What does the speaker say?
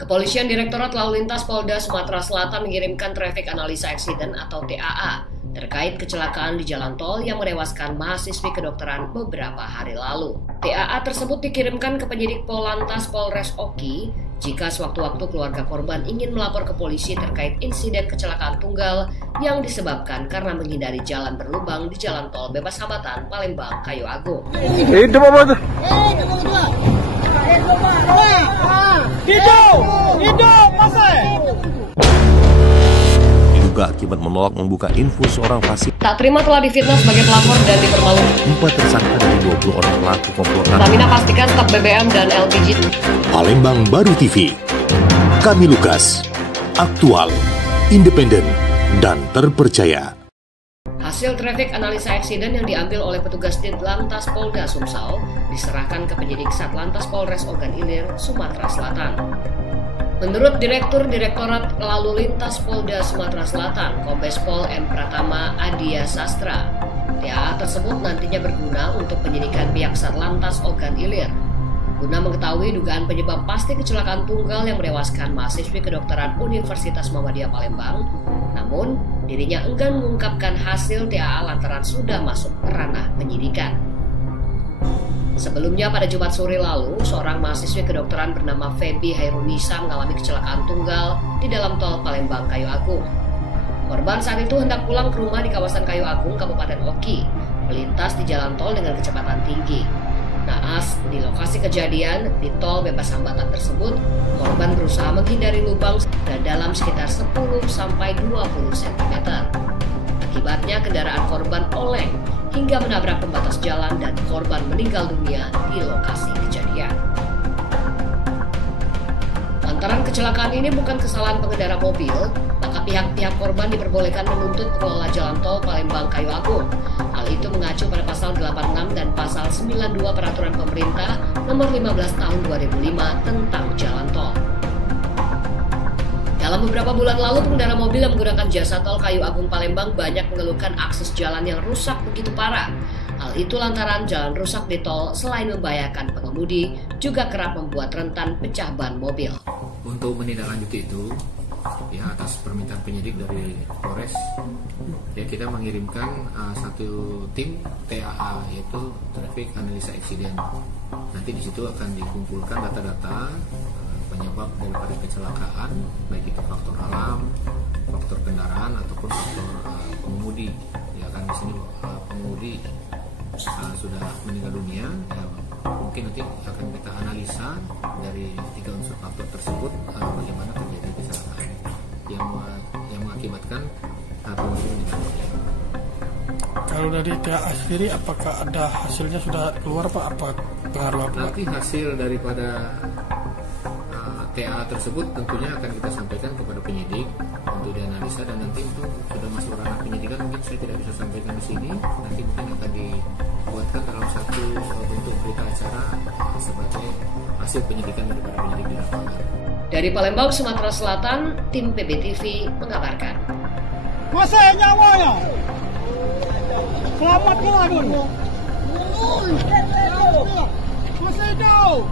Kepolisian Direktorat Lalu Lintas Polda Sumatera Selatan mengirimkan Traffic Analysis Accident atau TAA terkait kecelakaan di jalan tol yang menewaskan mahasiswi kedokteran beberapa hari lalu. TAA tersebut dikirimkan ke penyidik Polantas Polres Oki jika sewaktu-waktu keluarga korban ingin melapor ke polisi terkait insiden kecelakaan tunggal yang disebabkan karena menghindari jalan berlubang di jalan tol bebas hambatan Palembang Kayu Agung. Itu apa tuh? Diduga akibat menolak membuka info seorang pasien. Tak terima telah difitnah sebagai pelapor dan dipermalukan. 4 tersangka dari 20 orang pelaku komplotan. Pertamina pastikan stok BBM dan LPG. Palembang Baru TV. Kami Lukas. Aktual, independen, dan terpercaya. Hasil traffic analisa accident yang diambil oleh petugas Ditlantas Polda Sumsel diserahkan ke penyidik Satlantas Polres Ogan Ilir, Sumatera Selatan. Menurut Direktur Direktorat Lalu Lintas Polda Sumatera Selatan, Kombes Pol M. Pratama Adia Sastra, TAA tersebut nantinya berguna untuk penyidikan pihak Satlantas Ogan Ilir, guna mengetahui dugaan penyebab pasti kecelakaan tunggal yang menewaskan mahasiswi kedokteran Universitas Muhammadiyah Palembang. Namun, dirinya enggan mengungkapkan hasil TAA lantaran sudah masuk ke ranah penyidikan. Sebelumnya pada Jumat sore lalu, seorang mahasiswi kedokteran bernama Feby Hairunisa mengalami kecelakaan tunggal di dalam tol Palembang Kayu Agung. Korban saat itu hendak pulang ke rumah di kawasan Kayu Agung, Kabupaten Oki, melintas di jalan tol dengan kecepatan tinggi. Naas, di lokasi kejadian di tol bebas hambatan tersebut, korban berusaha menghindari lubang dan dalam sekitar 10-20 cm. Akibatnya kendaraan korban oleng hingga menabrak pembatas jalan dan korban meninggal dunia di lokasi kejadian. Lantaran kecelakaan ini bukan kesalahan pengendara mobil, maka pihak-pihak korban diperbolehkan menuntut pengelola jalan tol Palembang Kayu Agung. Hal itu mengacu pada pasal 86 dan pasal 92 Peraturan Pemerintah Nomor 15 Tahun 2005 tentang jalan tol. Dalam beberapa bulan lalu, pengendara mobil yang menggunakan jasa tol Kayu Agung Palembang banyak mengeluhkan akses jalan yang rusak begitu parah. Hal itu lantaran jalan rusak di tol selain membahayakan pengemudi, juga kerap membuat rentan pecah ban mobil. Untuk menindaklanjuti itu, ya atas permintaan penyidik dari Polres, ya kita mengirimkan satu tim TAA, yaitu Traffic Analysis Accident. Nanti di situ akan dikumpulkan data-data penyebab daripada kecelakaan, baik itu faktor alam, faktor kendaraan ataupun faktor pengemudi. Ya kan di sini pengemudi sudah meninggal dunia, ya, mungkin nanti akan kita analisa dari 3 unsur faktor tersebut bagaimana terjadi kecelakaan yang mengakibatkan pengemudi meninggal dunia. Kalau dari TAA sendiri, apakah ada hasilnya sudah keluar Pak? Apa pengaruh apa? Nanti hasil daripada TAA tersebut tentunya akan kita sampaikan kepada penyidik untuk dianalisa, dan nanti itu sudah masuk ranah penyidikan, mungkin saya tidak bisa sampaikan di sini. Nanti mungkin akan dibuatkan dalam satu bentuk berita acara sebagai hasil penyidikan daripada penyidik di lapangan. Dari Palembang, Sumatera Selatan, tim PBTV mengabarkan. Kuasai nyawanya. Selamat keluar dulu. Masih jauh.